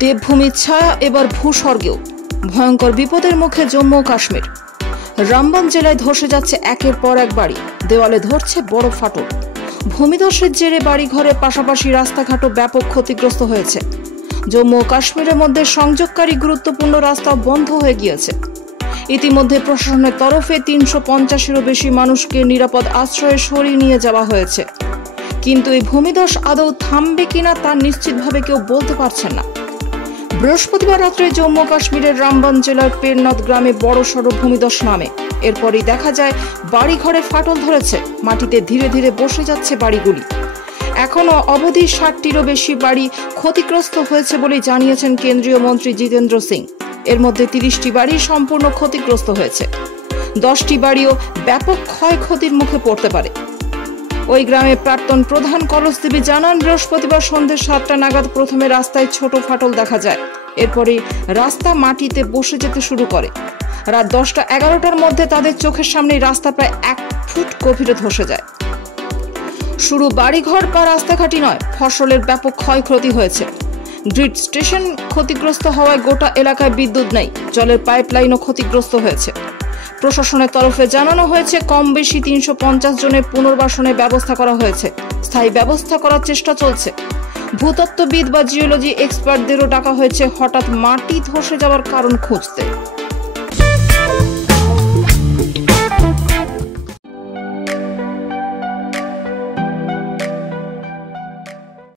দেবভূমির ছায়া এবার ভূস্বর্গেও। ভয়ঙ্কর বিপদের মুখে জম্মু ও কাশ্মীর। রামবান জেলায় ধসে যাচ্ছে একের পর এক বাড়ি, দেওয়ালে ধরছে বড় ফাটল। ভূমিধসের জেরে বাড়িঘরের পাশাপাশি রাস্তাঘাটও ব্যাপক ক্ষতিগ্রস্ত হয়েছে। জম্মু ও কাশ্মীরের মধ্যে সংযোগকারী গুরুত্বপূর্ণ রাস্তা বন্ধ হয়ে গিয়েছে। ইতিমধ্যে প্রশাসনের তরফে ৩৫০-এরও বেশি মানুষকে নিরাপদ আশ্রয়ে সরিয়ে নিয়ে যাওয়া হয়েছে। কিন্তু এই ভূমিধস আদৌ থামবে কিনা তা নিশ্চিতভাবে কেউ বলতে পারছেন না। বৃহস্পতিবার রাত্রে জম্মু কাশ্মীরের রামবান জেলার পেরনদ গ্রামে বড়সড় ভূমিধস নামে। এরপরই দেখা যায় বাড়িঘরে ফাটল ধরেছে, মাটিতে ধীরে ধীরে বসে যাচ্ছে বাড়িগুলি। এখনো অবধি ৬০টিরও বেশি বাড়ি ক্ষতিগ্রস্ত হয়েছে বলে জানিয়েছেন কেন্দ্রীয় মন্ত্রী জিতেন্দ্র সিং। এর মধ্যে ৩০টি বাড়ি সম্পূর্ণ ক্ষতিগ্রস্ত হয়েছে। ১০টি বাড়িও ব্যাপক ক্ষয়ক্ষতির মুখে পড়তে পারে। ওই গ্রামের প্রাক্তন প্রধান কলস দেবী জানান, বৃহস্পতিবার সন্ধ্যে ৭টা নাগাদ প্রথমে রাস্তায় ছোট ফাটল দেখা যায়। এরপরই রাস্তা মাটিতে বসে যেতে শুরু করে। রাত ১০টা-১১টার মধ্যে তাদের চোখের সামনেই রাস্তা প্রায় ১ ফুট গভীরে ধসে যায়। শুধু বাড়িঘর বা রাস্তাঘাটই নয়, ফসলের ব্যাপক ক্ষয়ক্ষতি হয়েছে। গ্রিড স্টেশন ক্ষতিগ্রস্ত হওয়ায় গোটা এলাকায় বিদ্যুৎ নেই, জলের পাইপলাইনও ক্ষতিগ্রস্ত হয়েছে। প্রশাসনের তরফে জানানো হয়েছে কম বেশি ৩৫০ জনের পুনর্বাসনের ব্যবস্থা করা হয়েছে। স্থায়ী ব্যবস্থা করার চেষ্টা চলছে। ভূতত্ত্ববিদ বা জিওলজি এক্সপার্টদেরও ডাকা হয়েছে হঠাৎ মাটি ধসে যাওয়ার কারণ খুঁজতে।